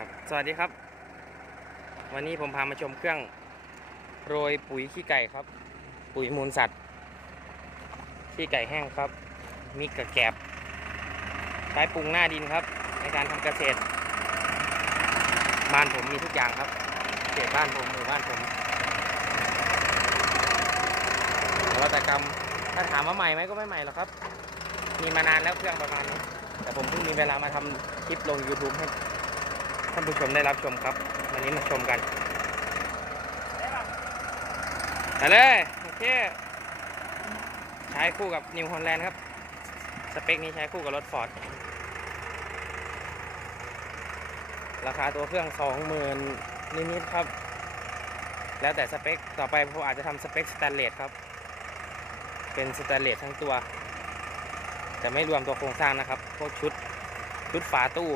ครับ สวัสดีครับ วันนี้ผมพามาชมเครื่องโรยปุ๋ยขี้ไก่ครับ ปุ๋ยมูลสัตว์ขี้ไก่แห้งครับ มีกระแกบใช้ปรุงหน้าดินครับ ในการทำเกษตร บ้านผมมีทุกอย่างครับเขตบ้านผมหมู่บ้านผมนวัตกรรมถ้าถามว่าใหม่ไหมก็ไม่ใหม่หรอกครับ มีมานานแล้วเครื่องประมาณนี้แต่ผมเพิ่งมีเวลามาทำคลิปลง YouTube ให้ ท่านผู้ชมได้รับชมครับ วันนี้มาชมกันไปเลยโอเคใช้คู่กับนิวฮอลแลนด์ครับ สเปคนี้ใช้คู่กับรถฟอร์ดราคาตัวเครื่อง 20,000นิดๆครับ แล้วแต่สเปค ต่อไปผมอาจจะทำสเปคสแตนเลสครับ เป็นสแตนเลสทั้งตัวจะไม่รวมตัวโครงสร้างนะครับ พวกชุด ชุดฝาตู้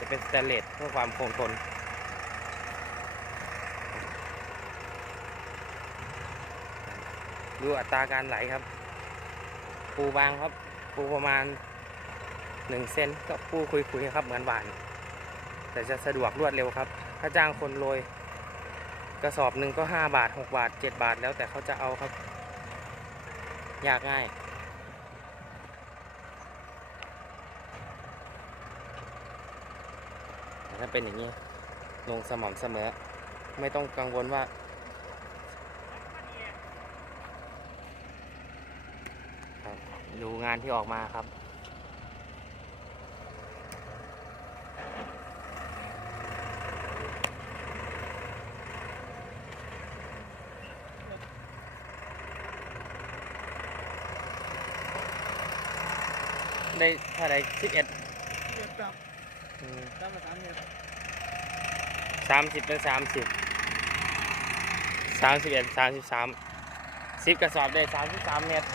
จะเป็นสแตนเลสเพื่อความคงทนดูอัตราการไหลครับ ปูบางครับ ปูประมาณหนึ่งเซนก็ปูคุยๆครับเหมือนหวาน แต่จะสะดวกรวดเร็วครับ ถ้าจ้างคนโรยกระสอบหนึ่งก็5บาท6บาท7บาทแล้วแต่เขาจะเอาครับ ยากง่าย แต่ ถ้าเป็นอย่างนี้ ลงสม่ำเสมอ ไม่ต้องกังวลว่า ครับดูงานที่ออกมาครับได้เท่าไรสิบเอ็ดเดือดกลับ ตามมาสามเดือนสามสิบเป็นสามสิบสามสิบเอ็ดสามสิบสามสิบกระสอบได้สามสิบสามเมตร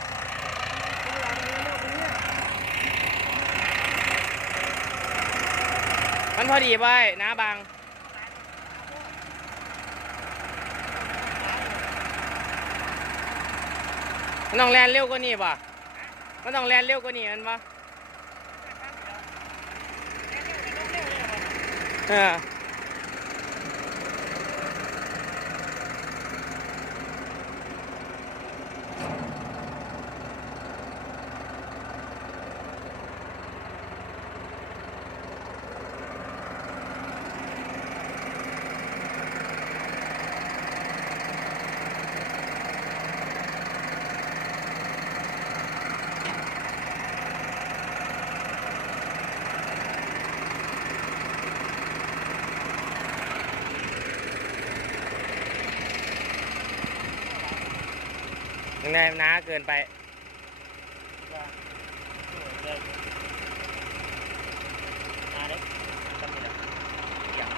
มันพอดีไปนะบางมันต้องแลนเร็วกว่านี้ป่ะมันต้องแลนเร็วกว่านี้มันปะ เยังไงนะเกินไปมาเล็กจำไม่ได้อย่าง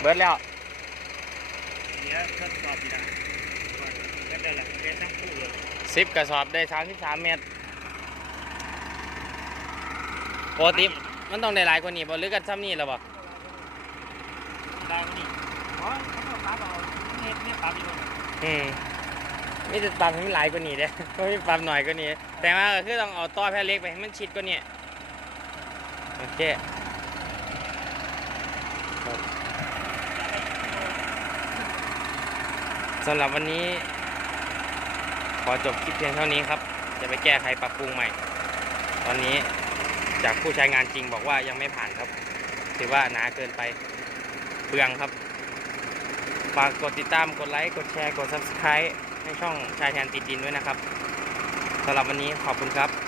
เบิร์ดแล้ว เนี้ยทดสอบดีนะ ก็ได้แหละเป็นทั้งคู่เลยสิบกระสอบได้สามสิบสามเมตรปกติมันต้องได้หลายกว่านี้บ่หรือกันซ้ำนี่หรอบ่ได้นี่อ๋อเขาบอกปลาเอาเน็ตเนี่ยปลาไปโดนอืมนี่จะปรับให้มันหลายกว่านี้เด้ไม่ปรับหน่อยกว่านี้ แต่ว่าก็คือต้องเอาต่อแพร่เล็กไปให้มันชิดกว่านี้โอเคสำหรับวันนี้ ขอจบคลิปเพียงเท่านี้ครับ จะไปแก้ไขปรับปรุงใหม่ ตอนนี้จากผู้ใช้งานจริงบอกว่ายังไม่ผ่านครับ ถือว่าหนาเกินไปเปลืองครับ ฝากกดติดตาม กดไลค์ กดแชร์ กด Subscribe ให้ช่องชายแทนติดดินด้วยนะครับสำหรับวันนี้ขอบคุณครับ